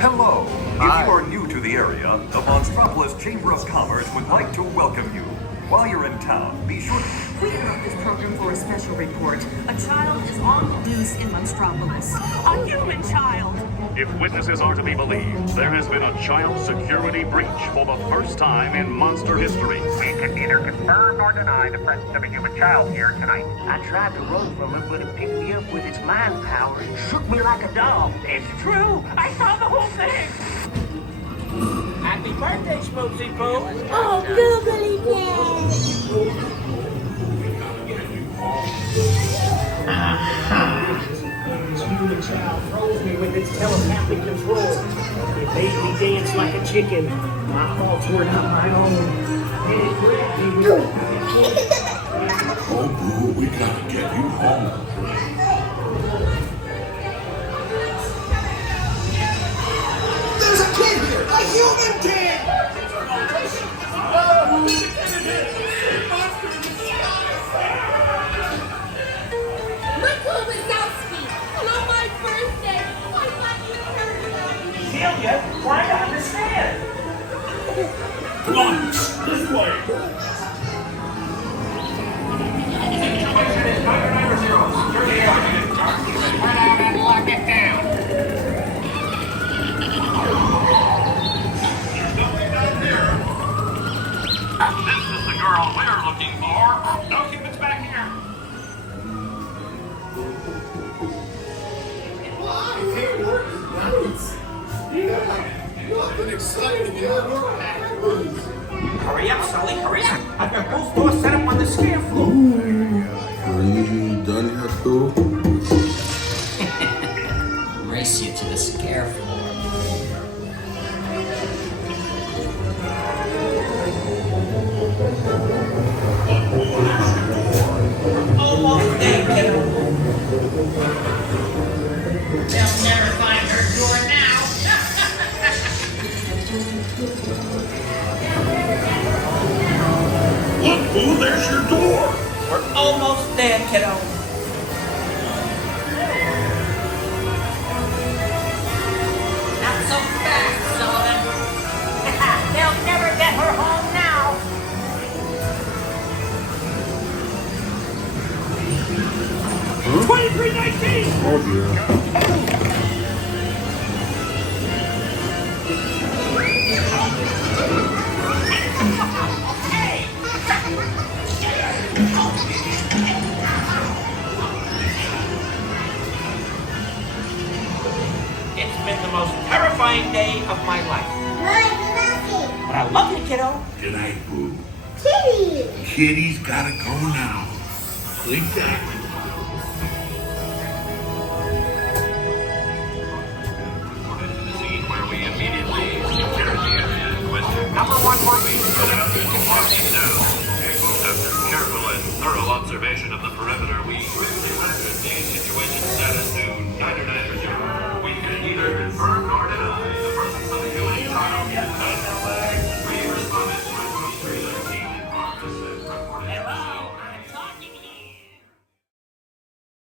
Hello. If you are new to the area, the Monstropolis Chamber of Commerce would like to welcome you. While you're in town, be sure to... We interrupt this program for a special report. A child is on the loose in Monstropolis. A human child! If witnesses are to be believed, there has been a child security breach for the first time in monster history. We can neither confirm nor deny the presence of a human child here tonight. I tried to run from it, but it picked me up with its mind power and shook me like a dog. It's true! I saw the whole thing! Happy birthday, Smokesy Poo! Oh, googly pig! This human child froze me with its telepathic control. It made me dance like a chicken. My thoughts were not my own. And it grabbed me with Oh, boo, we gotta get you home. There's a kid here! A human kid! Look who was Wazowski! And on my birthday, I thought you heard about me! Celia, try to understand! Come on, this way. Situation is Tiger 90. Security targeted. Spread out and lock it down. There's nothing down here. This is the girl we're looking for. No humans back here. Nothing exciting happened. Hurry up, Sulley, hurry up. I've got both doors set up on the scare floor. Are you done yet, though? Race you to the scare floor. almost there, kiddo. They'll never find her door now. Look, Boo, there's your door. We're almost there, kiddo. Not so fast, Sullivan. They'll never get her home now. 2319. Oh, dear. It's been the most terrifying day of my life. But I love you, kiddo. Good night, Boo. Kitty! Kitty's gotta go now. Sleep tight.